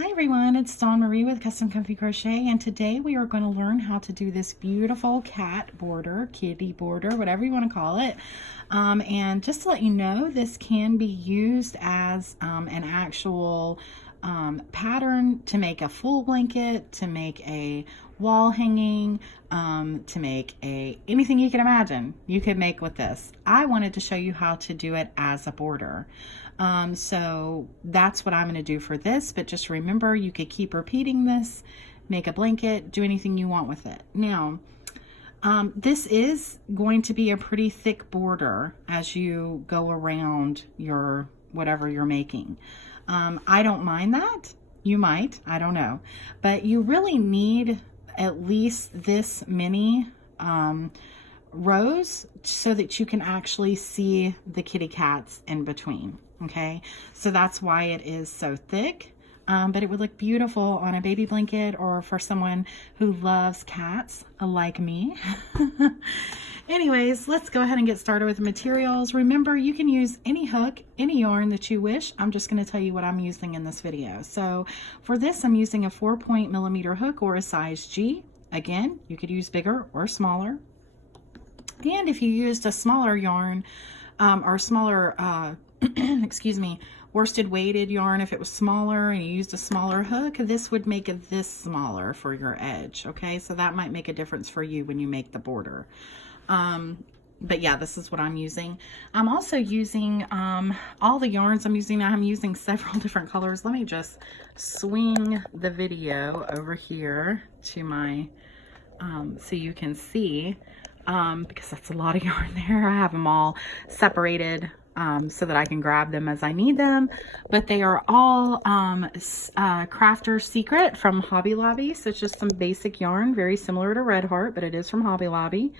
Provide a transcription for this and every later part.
Hi everyone, it's Dawn Marie with Custom Comfy Crochet, and today we are going to learn how to do this beautiful cat border, kitty border, whatever you want to call it. And just to let you know, this can be used as an actual pattern to make a full blanket, to make a wall hanging, to make anything you can imagine you could make with this. I wanted to show you how to do it as a border. So that's what I'm going to do for this, but just remember you could keep repeating this, make a blanket, do anything you want with it. Now, this is going to be a pretty thick border as you go around your whatever you're making. I don't mind that. You might, I don't know, but you really need at least this many rows so that you can actually see the kitty cats in between. Okay, so that's why it is so thick, but it would look beautiful on a baby blanket or for someone who loves cats like me. Anyways, let's go ahead and get started with the materials. Remember, you can use any hook, any yarn that you wish. I'm just going to tell you what I'm using in this video. So for this, I'm using a 4-point hook or a size G. Again, you could use bigger or smaller. And if you used a smaller yarn or smaller excuse me, worsted weighted yarn, if it was smaller and you used a smaller hook, this would make it this smaller for your edge. Okay, so that might make a difference for you when you make the border. But yeah, this is what I'm using. I'm also using all the yarns I'm using now. I'm using several different colors. Let me just swing the video over here to my so you can see, because that's a lot of yarn there. I have them all separated so that I can grab them as I need them, but they are all Crafter's Secret from Hobby Lobby. So it's just some basic yarn, very similar to Red Heart, but it is from Hobby Lobby.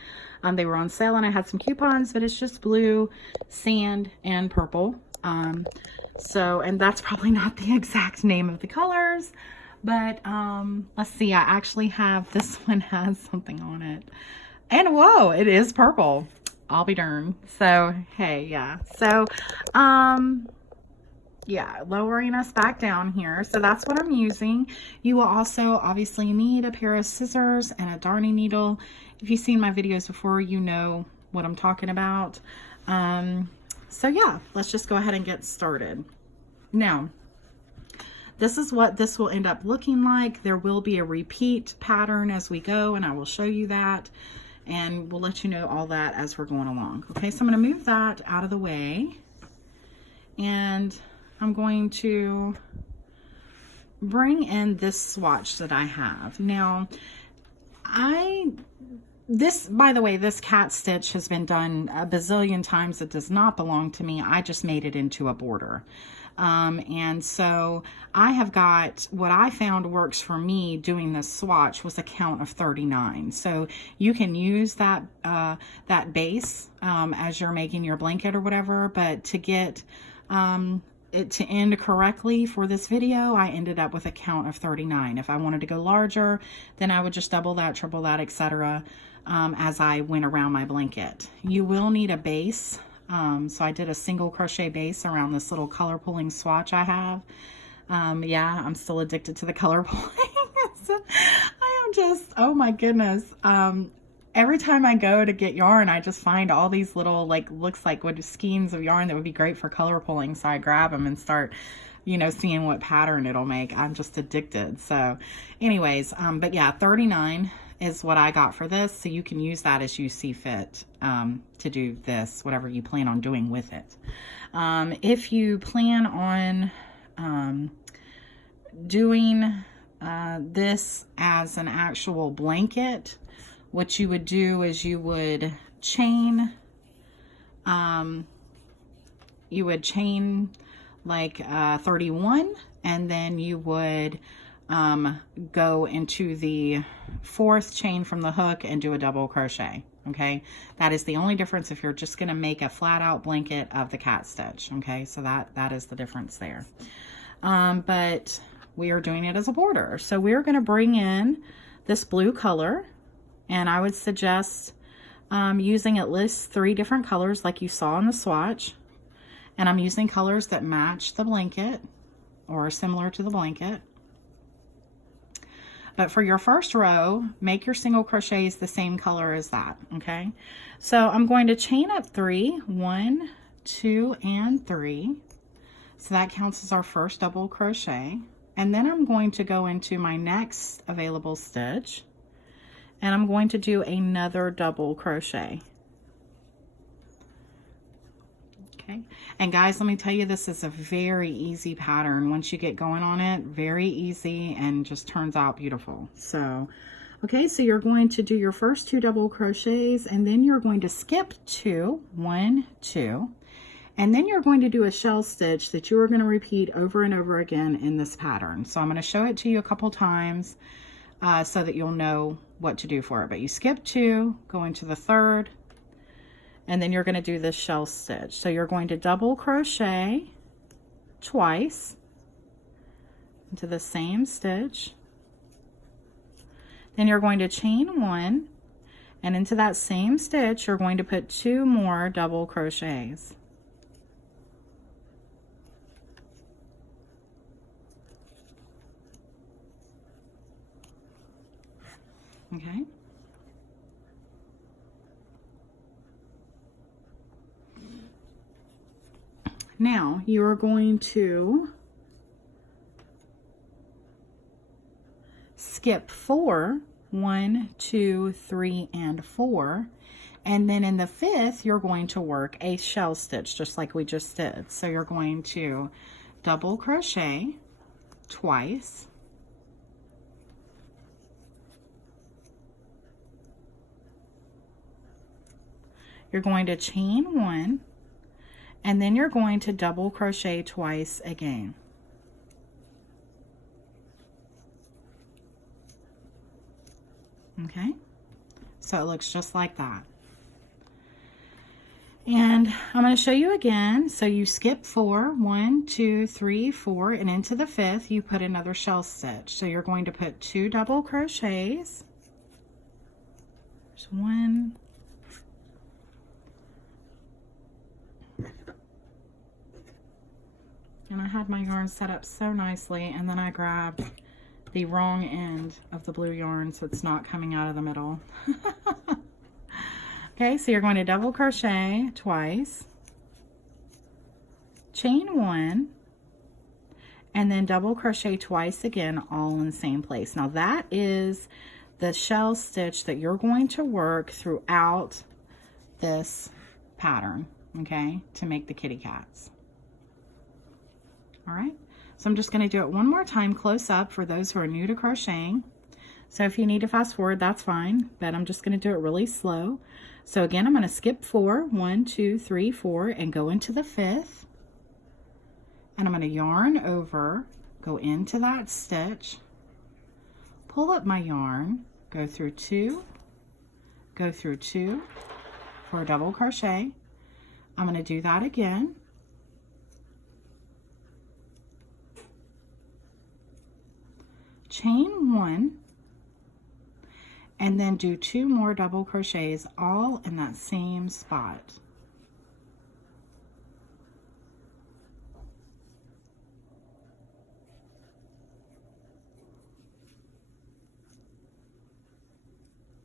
They were on sale and I had some coupons, but it's just blue, sand, and purple. And that's probably not the exact name of the colors, but let's see, I actually have, this one has something on it, and whoa, it is purple. I'll be darned. So, hey, yeah. So, yeah, lowering us back down here. So that's what I'm using. You will also obviously need a pair of scissors and a darning needle. If you've seen my videos before, you know what I'm talking about. So yeah, let's just go ahead and get started. Now, this is what this will end up looking like. There will be a repeat pattern as we go, and I will show you that. And we'll let you know all that as we're going along. Okay, so I'm going to move that out of the way. And I'm going to bring in this swatch that I have. Now, by the way, this cat stitch has been done a bazillion times. It does not belong to me. I just made it into a border. And so I have got, what I found works for me doing this swatch was a count of 39. So you can use that, that base, as you're making your blanket or whatever, but to get, it to end correctly for this video, I ended up with a count of 39. If I wanted to go larger, then I would just double that, triple that, etc. As I went around my blanket. You will need a base. So I did a single crochet base around this little color pulling swatch I have. Yeah, I'm still addicted to the color pulling. I am just, oh my goodness. Every time I go to get yarn, I just find all these little, like, looks like what skeins of yarn that would be great for color pulling. So I grab them and start, you know, seeing what pattern it'll make. I'm just addicted. So anyways, but yeah, 39 is what I got for this. So you can use that as you see fit to do this, whatever you plan on doing with it. If you plan on doing this as an actual blanket, what you would do is you would chain like 31, and then you would go into the 4th chain from the hook and do a double crochet. Okay, that is the only difference if you're just going to make a flat out blanket of the cat stitch. Okay, so that is the difference there. But we are doing it as a border, so we're going to bring in this blue color, and I would suggest using at least 3 different colors like you saw in the swatch. And I'm using colors that match the blanket or are similar to the blanket. But for your first row, make your single crochets the same color as that, okay? So I'm going to chain up 3, 1, 2, and 3. So that counts as our first double crochet. And then I'm going to go into my next available stitch, and I'm going to do another double crochet. Okay, and guys, let me tell you, this is a very easy pattern. Once you get going on it, very easy and just turns out beautiful. So, okay, so you're going to do your first 2 double crochets, and then you're going to skip 2, 1, 2, and then you're going to do a shell stitch that you are going to repeat over and over again in this pattern. So I'm going to show it to you a couple times so that you'll know what to do for it. But you skip 2, go into the 3rd, and then you're going to do this shell stitch. So you're going to double crochet twice into the same stitch. Then you're going to chain 1, and into that same stitch you're going to put 2 more double crochets. Okay. Now you are going to skip 4, 1, 2, 3, and 4, and then in the 5th you're going to work a shell stitch just like we just did. So you're going to double crochet twice, you're going to chain 1, and then you're going to double crochet twice again. Okay, so it looks just like that. And I'm going to show you again. So you skip 4, 1, 2, 3, 4, and into the 5th you put another shell stitch. So you're going to put 2 double crochets. There's 1. And I had my yarn set up so nicely, and then I grabbed the wrong end of the blue yarn, so it's not coming out of the middle. Okay, so you're going to double crochet twice, chain 1, and then double crochet twice again, all in the same place. Now that is the shell stitch that you're going to work throughout this pattern, okay, to make the kitty cats. All right, so I'm just going to do it one more time close up for those who are new to crocheting. So if you need to fast forward, that's fine, but I'm just going to do it really slow. So again, I'm going to skip 4, 1, 2, 3, 4, and go into the 5th. And I'm going to yarn over, go into that stitch, pull up my yarn, go through 2, go through 2 for a double crochet. I'm going to do that again. Chain 1, and then do 2 more double crochets all in that same spot.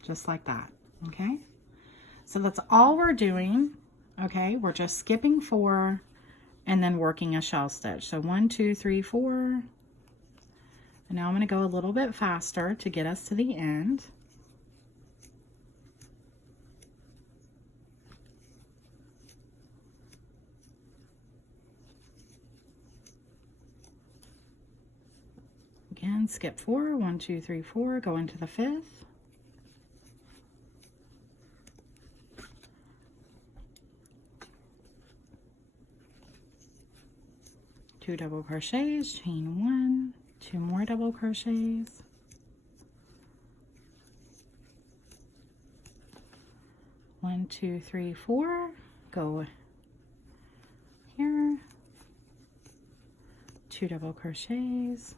Just like that, okay? So that's all we're doing, okay? We're just skipping 4 and then working a shell stitch. So 1, 2, 3, 4. And now I'm going to go a little bit faster to get us to the end. Again, skip 4, 1, 2, 3, 4, go into the 5th. Two double crochets, chain 1. 2 more double crochets, 1, 2, 3, 4, go here, 2 double crochets,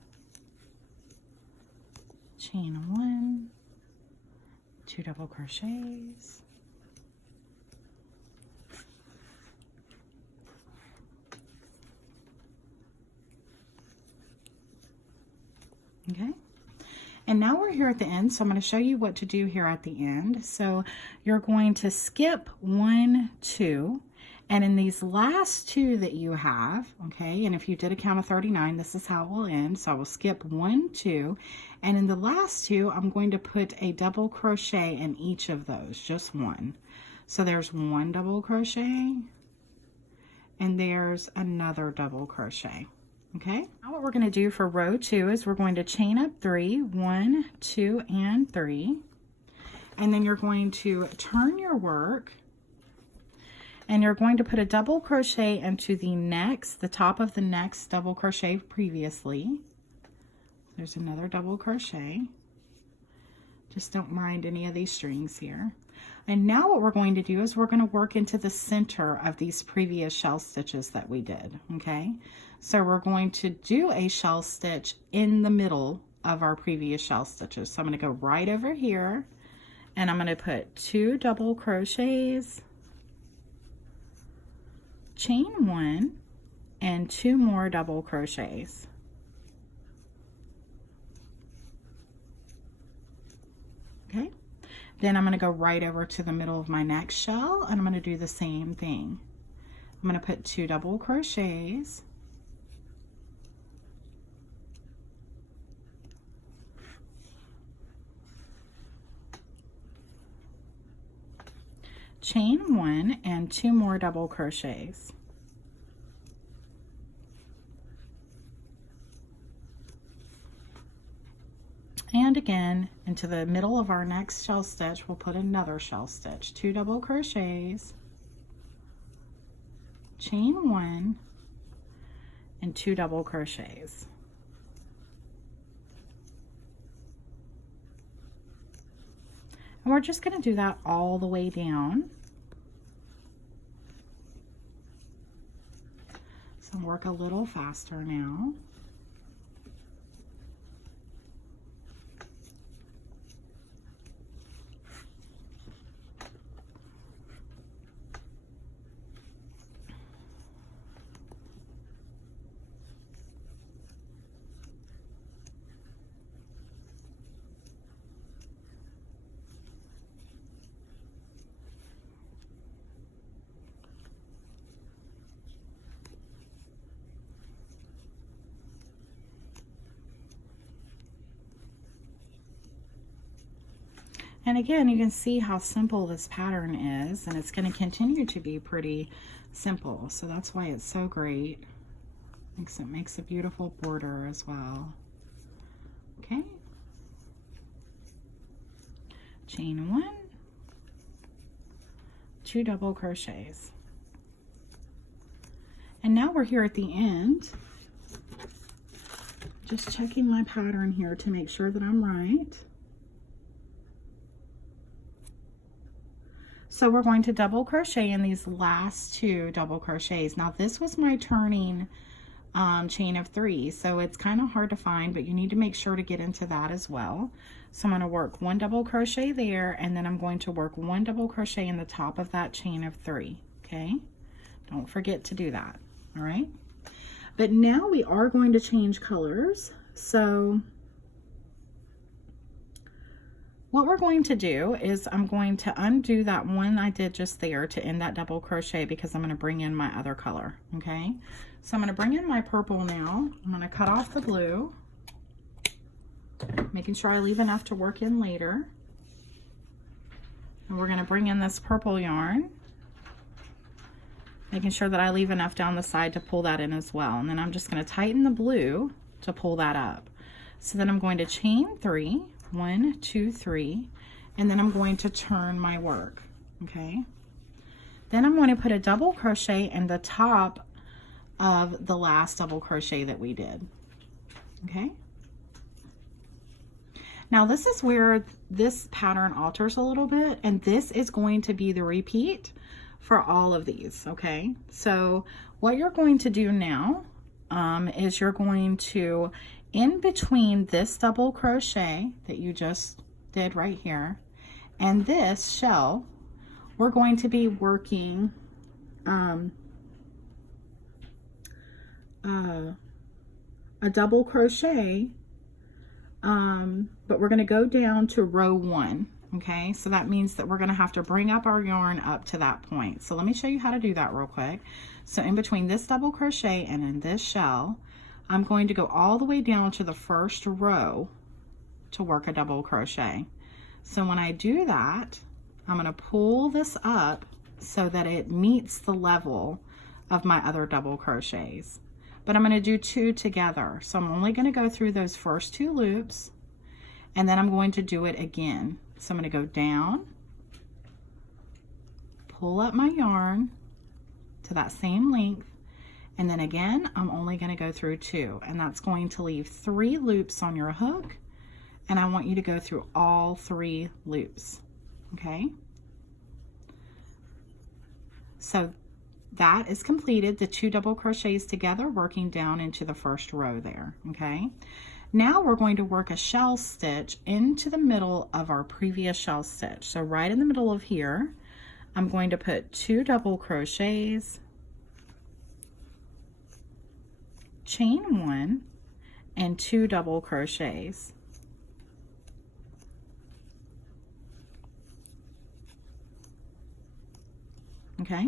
chain 1, 2 double crochets, okay, And now we're here at the end, so I'm going to show you what to do here at the end. So you're going to skip 1, 2, and in these last 2 that you have, okay, and if you did a count of 39, this is how it will end. So I will skip 1, 2, and in the last 2, I'm going to put a double crochet in each of those, just 1. So there's 1 double crochet, and there's another double crochet. Okay, now what we're going to do for row 2 is we're going to chain up 3, 1, 2, and 3, and then you're going to turn your work, and you're going to put a double crochet into the top of the next double crochet previously. There's another double crochet. Just don't mind any of these strings here. And now what we're going to do is we're going to work into the center of these previous shell stitches that we did, okay? So we're going to do a shell stitch in the middle of our previous shell stitches. So I'm going to go right over here, and I'm going to put 2 double crochets, chain 1, and 2 more double crochets. Okay, then I'm going to go right over to the middle of my next shell, and I'm going to do the same thing. I'm going to put 2 double crochets, chain 1, and 2 more double crochets. And again, into the middle of our next shell stitch, we'll put another shell stitch, 2 double crochets, chain 1, and 2 double crochets. And we're just going to do that all the way down. So work a little faster now. And again, you can see how simple this pattern is, and it's going to continue to be pretty simple. So that's why it's so great. It makes a beautiful border as well. Okay. Chain 1, 2 double crochets. And now we're here at the end. Just checking my pattern here to make sure that I'm right. So we're going to double crochet in these last 2 double crochets. Now this was my turning chain of 3, so it's kind of hard to find, but you need to make sure to get into that as well. So I'm going to work 1 double crochet there, and then I'm going to work 1 double crochet in the top of that chain of 3. Okay, don't forget to do that. All right, but now we are going to change colors. So what we're going to do is I'm going to undo that one I did just there to end that double crochet, because I'm going to bring in my other color. Okay, so I'm going to bring in my purple now. I'm going to cut off the blue, making sure I leave enough to work in later. And we're going to bring in this purple yarn, making sure that I leave enough down the side to pull that in as well. And then I'm just going to tighten the blue to pull that up. So then I'm going to chain 3, 1, 2, 3, and then I'm going to turn my work. Okay, then I'm going to put a double crochet in the top of the last double crochet that we did. Okay, now this is where this pattern alters a little bit, and this is going to be the repeat for all of these. Okay, so what you're going to do now is you're going to, in between this double crochet that you just did right here and this shell, we're going to be working a double crochet but we're going to go down to row 1. Okay, so that means that we're going to have to bring up our yarn up to that point. So let me show you how to do that real quick. So in between this double crochet and in this shell, I'm going to go all the way down to the first row to work a double crochet. So when I do that, I'm going to pull this up so that it meets the level of my other double crochets. But I'm going to do 2 together. So I'm only going to go through those first 2 loops, and then I'm going to do it again. So I'm going to go down, pull up my yarn to that same length, and then again, I'm only going to go through 2, and that's going to leave 3 loops on your hook, and I want you to go through all 3 loops, okay? So that is completed, the 2 double crochets together, working down into the first row there, okay? Now we're going to work a shell stitch into the middle of our previous shell stitch. So right in the middle of here, I'm going to put 2 double crochets, chain 1, and 2 double crochets. Okay,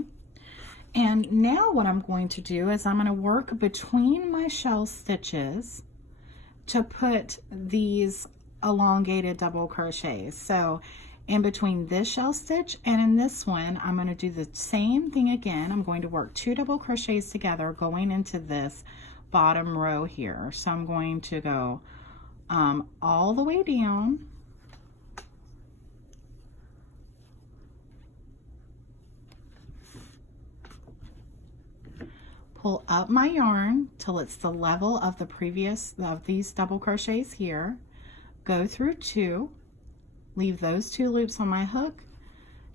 and now what I'm going to do is I'm going to work between my shell stitches to put these elongated double crochets. So in between this shell stitch and in this one, I'm going to do the same thing again. I'm going to work 2 double crochets together going into this bottom row here. So I'm going to go all the way down, pull up my yarn till it's the level of the previous of these double crochets here, go through 2, leave those 2 loops on my hook,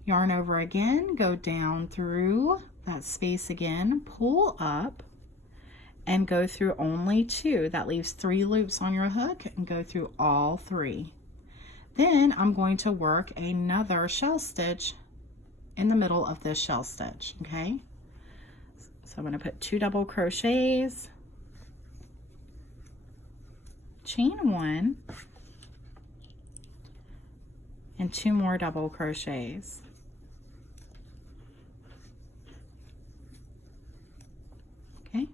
yarn over again, go down through that space again, pull up, and go through only 2. That leaves 3 loops on your hook, and go through all 3. Then I'm going to work another shell stitch in the middle of this shell stitch, okay? So I'm going to put 2 double crochets, chain 1, and 2 more double crochets. Okay,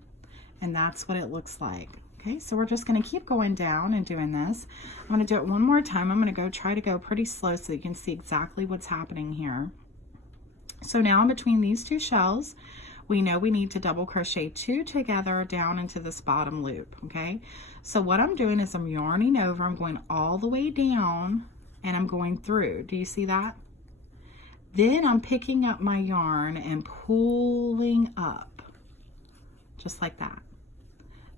and that's what it looks like. Okay, so we're just going to keep going down and doing this. I'm going to do it one more time. I'm going to try to go pretty slow so you can see exactly what's happening here. So now in between these 2 shells, we know we need to double crochet 2 together down into this bottom loop, okay? So what I'm doing is I'm yarning over, I'm going all the way down, and I'm going through. Do you see that? Then I'm picking up my yarn and pulling up, just like that.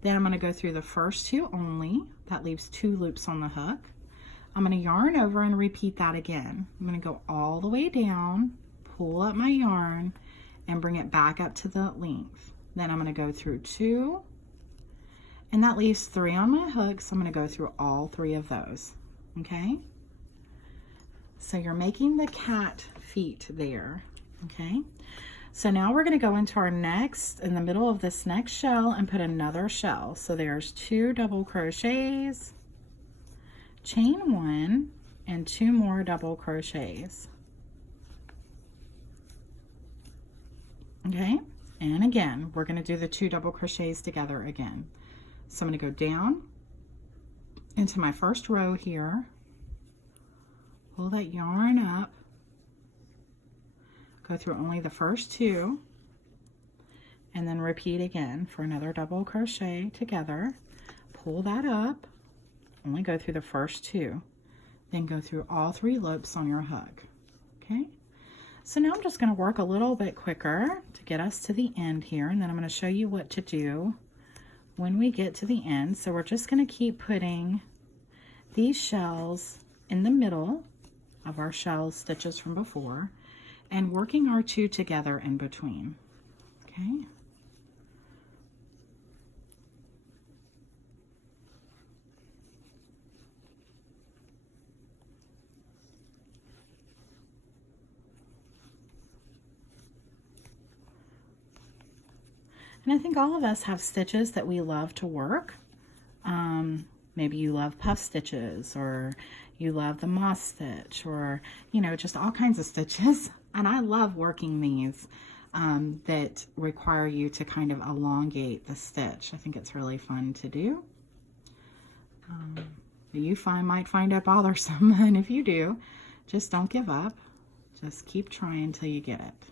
Then I'm going to go through the first 2 only. That leaves 2 loops on the hook. I'm going to yarn over and repeat that again. I'm going to go all the way down, pull up my yarn, and bring it back up to the length. Then I'm going to go through 2, and that leaves 3 on my hook, so I'm going to go through all 3 of those, okay? So you're making the cat feet there, okay? So now we're going to go into our next, in the middle of this next shell, and put another shell. So there's 2 double crochets, chain 1, and 2 more double crochets. Okay, and again, we're going to do the 2 double crochets together again. So I'm going to go down into my first row here, pull that yarn up, go through only the first 2, and then repeat again for another double crochet together, pull that up, only go through the first 2, then go through all 3 loops on your hook, okay? So now I'm just going to work a little bit quicker to get us to the end here, and then I'm going to show you what to do when we get to the end. So we're just going to keep putting these shells in the middle of our shell stitches from before and working our 2 together in between, okay? And I think all of us have stitches that we love to work. Maybe you love puff stitches, or you love the moss stitch, or, you know, just all kinds of stitches. And I love working these that require you to kind of elongate the stitch. I think it's really fun to do. You might find it bothersome, and if you do, just don't give up. Just keep trying until you get it.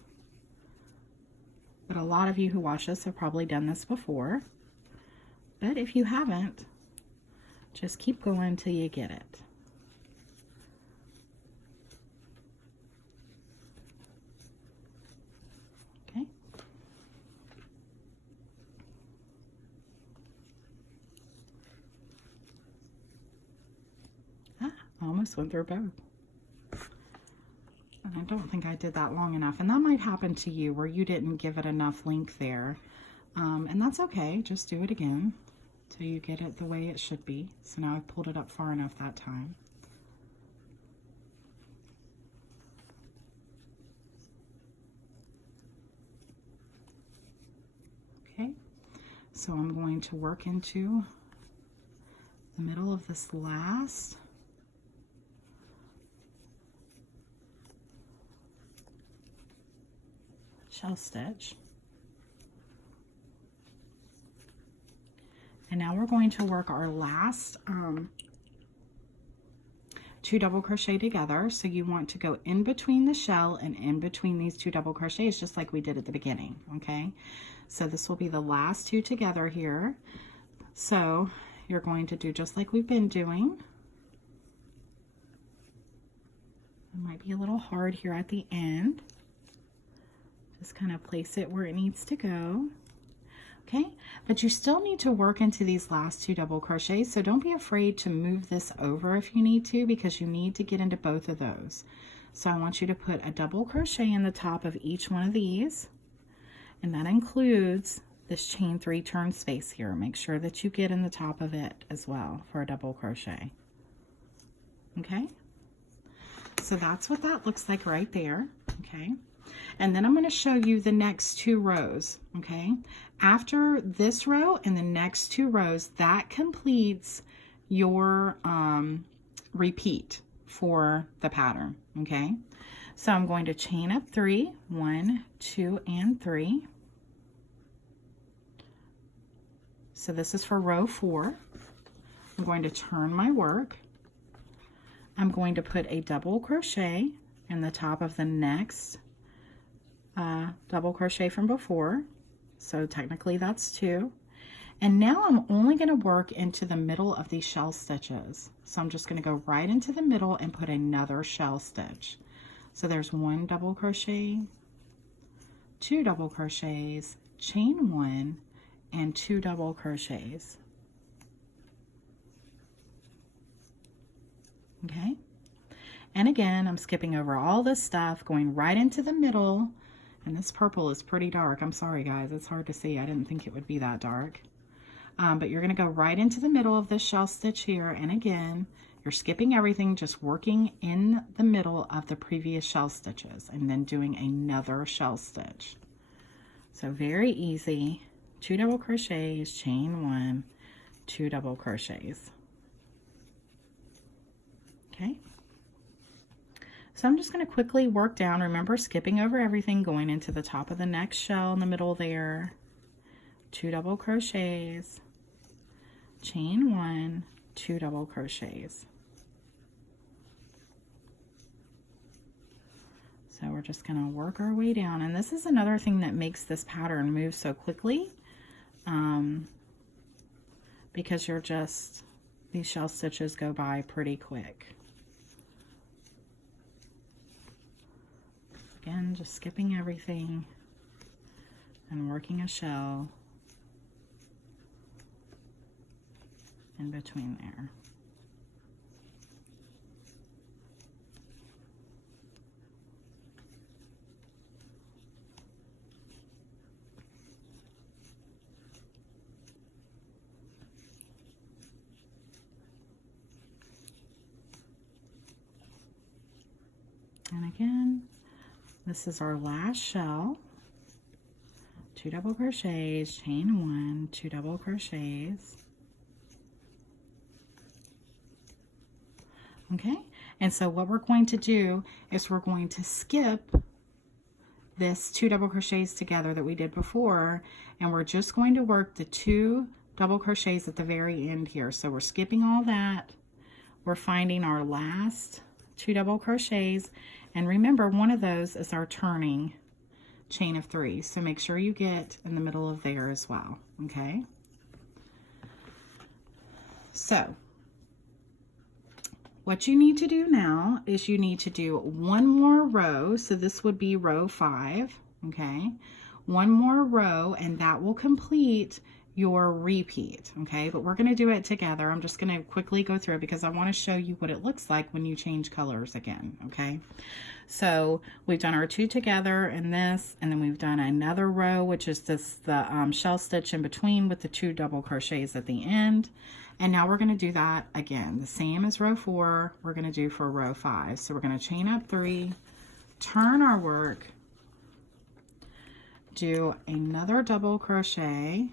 But a lot of you who watch this have probably done this before. But if you haven't, just keep going until you get it. Okay. I almost went through both. And I don't think I did that long enough. And that might happen to you where you didn't give it enough length there. And that's okay. Just do it again till you get it the way it should be. So now I've pulled it up far enough that time. Okay. So I'm going to work into the middle of this last shell stitch. And now we're going to work our last 2 double crochet together. So you want to go in between the shell and in between these 2 double crochets, just like we did at the beginning. Okay, so this will be the last 2 together here. So you're going to do just like we've been doing. It might be a little hard here at the end. Just kind of place it where it needs to go. Okay, but you still need to work into these last 2 double crochets, so don't be afraid to move this over if you need to, because you need to get into both of those. So I want you to put a double crochet in the top of each one of these, and that includes this chain 3 turn space here. Make sure that you get in the top of it as well for a double crochet. Okay, so that's what that looks like right there. Okay, and then I'm going to show you the next 2 rows. Okay, after this row and the next 2 rows, that completes your repeat for the pattern. Okay, so I'm going to chain up 3, 1, 2, and 3. So this is for row 4. I'm going to turn my work. I'm going to put a double crochet in the top of the next double crochet from before. So technically that's 2. And now I'm only going to work into the middle of these shell stitches. So I'm just going to go right into the middle and put another shell stitch. So there's 1 double crochet, 2 double crochets, chain 1, and 2 double crochets. Okay, and again, I'm skipping over all this stuff, going right into the middle. And this purple is pretty dark. I'm sorry guys, it's hard to see. I didn't think it would be that dark. But you're going to go right into the middle of this shell stitch here, and again, you're skipping everything, just working in the middle of the previous shell stitches and then doing another shell stitch. So very easy. 2 double crochets, chain 1, 2 double crochets. Okay, so I'm just going to quickly work down. Remember, skipping over everything, going into the top of the next shell in the middle there, 2 double crochets, chain 1, 2 double crochets. So we're just going to work our way down, and this is another thing that makes this pattern move so quickly, because these shell stitches go by pretty quick. Again, just skipping everything and working a shell in between there. And again, this is our last shell. 2 double crochets, chain 1, 2 double crochets. Okay, and so what we're going to do is we're going to skip this 2 double crochets together that we did before, and we're just going to work the 2 double crochets at the very end here. So we're skipping all that. We're finding our last 2 double crochets, and remember, one of those is our turning chain of 3, so make sure you get in the middle of there as well. Okay, so what you need to do now is you need to do one more row. So this would be row 5. Okay, one more row, and that will complete your repeat. Okay, but we're going to do it together. I'm just going to quickly go through it because I want to show you what it looks like when you change colors again. Okay, so we've done our 2 together in this, and then we've done another row, which is the shell stitch in between with the 2 double crochets at the end. And now we're going to do that again, the same as row 4, we're going to do for row 5. So we're going to chain up 3, turn our work, do another double crochet,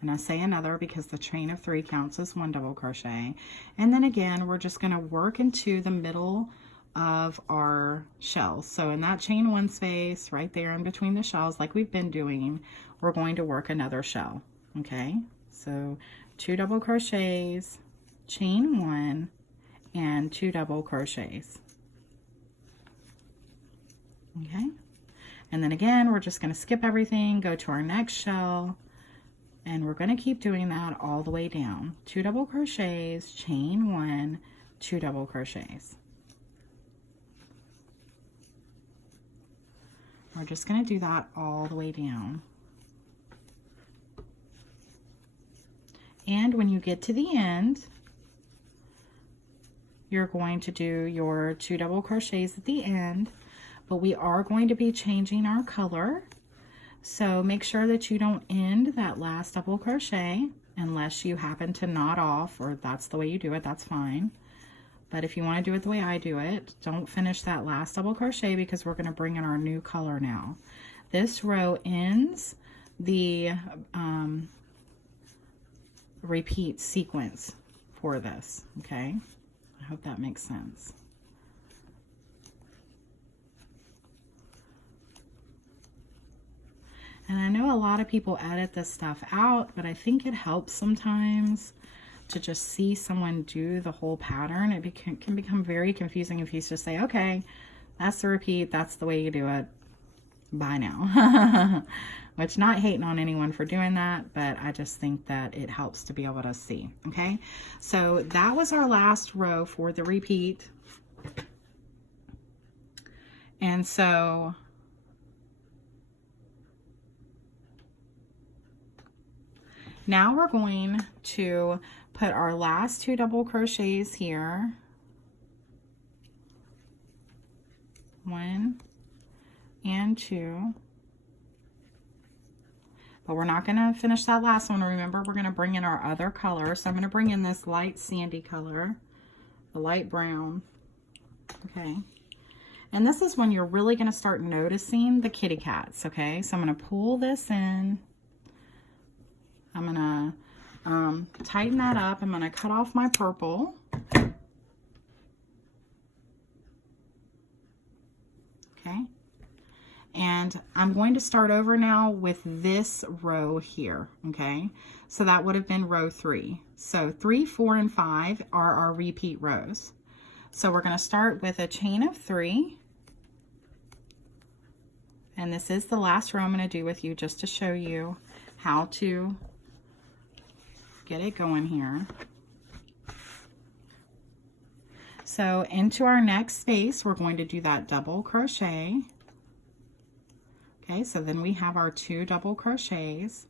and I say another because the chain of 3 counts as 1 double crochet, and then again we're just going to work into the middle of our shells. So in that chain 1 space right there in between the shells, like we've been doing, we're going to work another shell. Okay, so 2 double crochets, chain 1, and 2 double crochets. Okay, and then again we're just going to skip everything, go to our next shell, and we're going to keep doing that all the way down. 2 double crochets, chain 1, 2 double crochets. We're just going to do that all the way down. And when you get to the end, you're going to do your 2 double crochets at the end, but we are going to be changing our color. So make sure that you don't end that last double crochet unless you happen to knot off, or that's the way you do it, that's fine. But if you want to do it the way I do it, don't finish that last double crochet because we're going to bring in our new color now. This row ends the repeat sequence for this. Okay, I hope that makes sense. And I know a lot of people edit this stuff out, but I think it helps sometimes to just see someone do the whole pattern. It can become very confusing if you just say, okay, that's the repeat, that's the way you do it, bye now. Which, not hating on anyone for doing that, but I just think that it helps to be able to see. Okay, so that was our last row for the repeat. And so now we're going to put our last 2 double crochets here. 1 and 2. But we're not going to finish that last one. Remember, we're going to bring in our other color. So I'm going to bring in this light sandy color, the light brown. Okay. And this is when you're really going to start noticing the kitty cats. Okay. So I'm going to pull this in. I'm going to tighten that up. I'm going to cut off my purple. Okay. And I'm going to start over now with this row here. Okay. So that would have been row 3. So 3, 4, and 5 are our repeat rows. So we're going to start with a chain of 3. And this is the last row I'm going to do with you just to show you how to get it going here. So into our next space, we're going to do that double crochet. Okay, so then we have our 2 double crochets.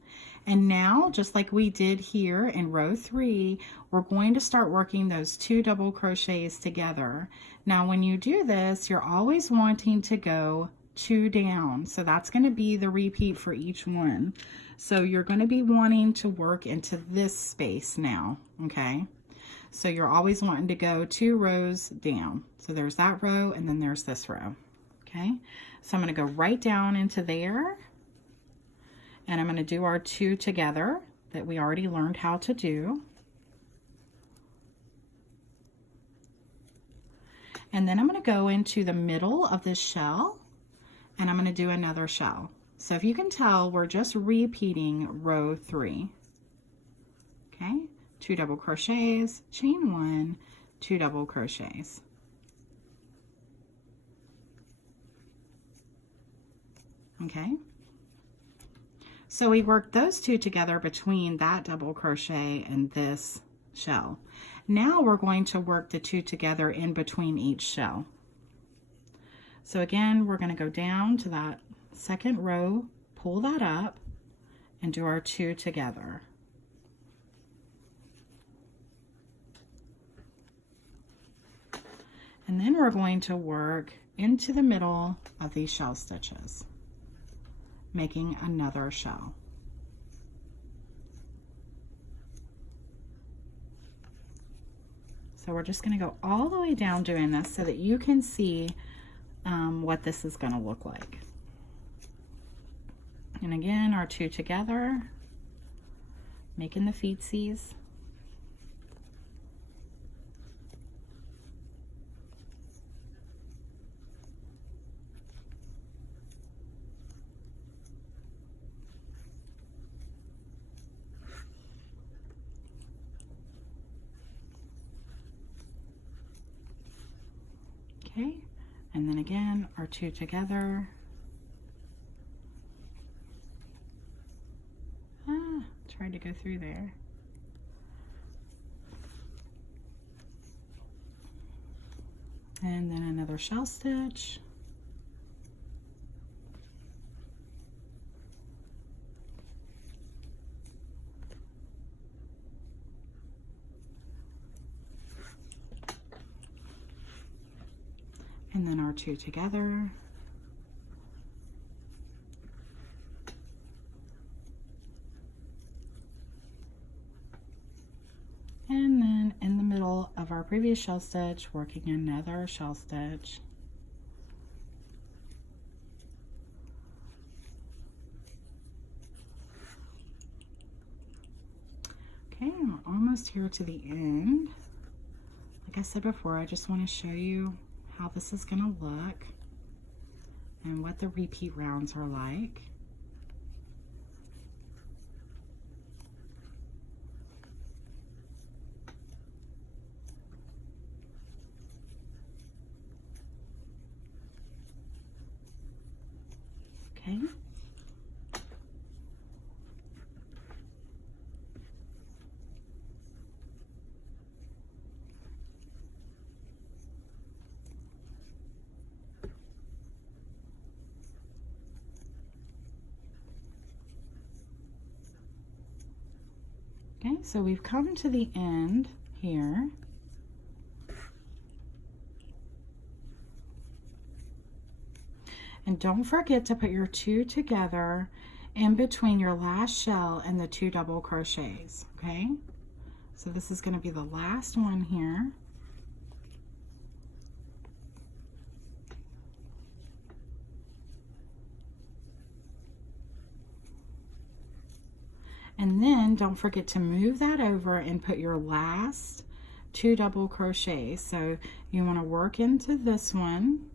And now, just like we did here in row 3, we're going to start working those 2 double crochets together. Now, when you do this, you're always wanting to go 2 down. So that's going to be the repeat for each one. So you're going to be wanting to work into this space now. Okay, so you're always wanting to go 2 rows down. So there's that row, and then there's this row. Okay, so I'm going to go right down into there, and I'm going to do our 2 together that we already learned how to do. And then I'm going to go into the middle of this shell and I'm going to do another shell. So if you can tell, we're just repeating row 3. Okay, 2 double crochets, chain 1, 2 double crochets. Okay, so we worked those 2 together between that double crochet and this shell. Now we're going to work the 2 together in between each shell. So again, we're going to go down to that second row, pull that up, and do our 2 together. And then we're going to work into the middle of these shell stitches, making another shell. So we're just going to go all the way down doing this so that you can see what this is going to look like. And again, our 2 together, making the feetsies. Okay, and then again, our 2 together. Tried to go through there. And then another shell stitch. And then our 2 together. And then in the middle of our previous shell stitch, working another shell stitch. Okay, we're almost here to the end. Like I said before, I just want to show you how this is going to look and what the repeat rounds are like. Okay. Okay, so we've come to the end here. And don't forget to put your 2 together in between your last shell and the 2 double crochets, okay? So this is going to be the last one here. And then don't forget to move that over and put your last 2 double crochets. So you want to work into this one.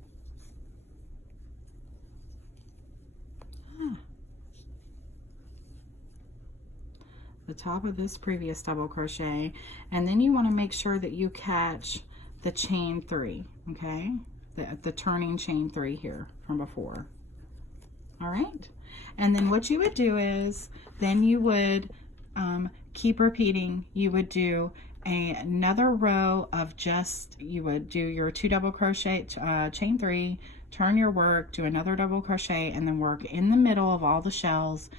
The top of this previous double crochet, and then you want to make sure that you catch the chain 3, okay? The turning chain 3 here from before. All right, and then what you would do is then you would keep repeating. You would do another row of just, you would do your 2 double crochet, chain 3, turn your work, do another double crochet, and then work in the middle of all the shells,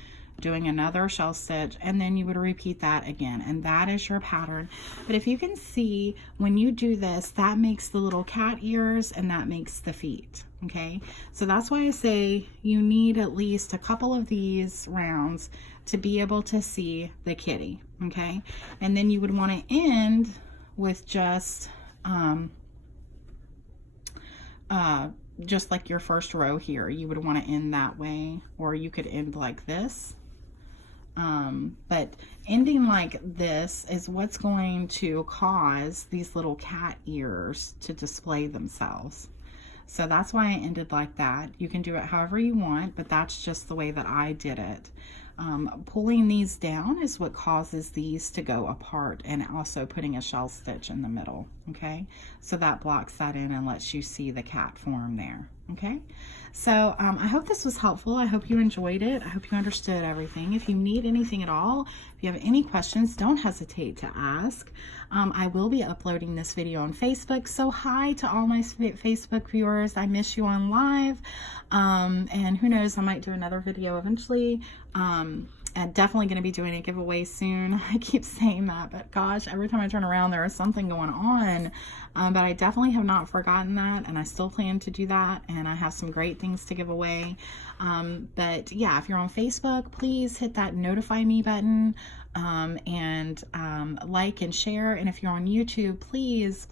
doing another shell stitch, and then you would repeat that again, and that is your pattern. But if you can see, when you do this, that makes the little cat ears and that makes the feet, okay? So that's why I say you need at least a couple of these rounds to be able to see the kitty, okay? And then you would want to end with just like your first row here. You would want to end that way, or you could end like this. But ending like this is what's going to cause these little cat ears to display themselves. So that's why I ended like that. You can do it however you want, but that's just the way that I did it. Pulling these down is what causes these to go apart, and also putting a shell stitch in the middle, okay? So that blocks that in and lets you see the cat form there, okay? So I hope this was helpful. I hope you enjoyed it. I hope you understood everything. If you need anything at all, if you have any questions, don't hesitate to ask. I will be uploading this video on Facebook, so hi to all my Facebook viewers. I miss you on live, and who knows, I might do another video eventually. I'm definitely going to be doing a giveaway soon. I keep saying that, but gosh, every time I turn around there is something going on. But I definitely have not forgotten that, and I still plan to do that, and I have some great things to give away. But yeah, if you're on Facebook, please hit that notify me button, and like and share. And if you're on YouTube, please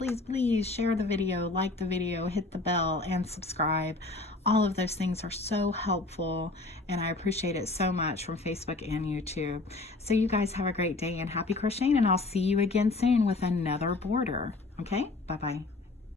share the video, like the video, hit the bell, and subscribe. All of those things are so helpful, and I appreciate it so much from Facebook and YouTube. So you guys have a great day and happy crocheting, and I'll see you again soon with another border. Okay, bye-bye.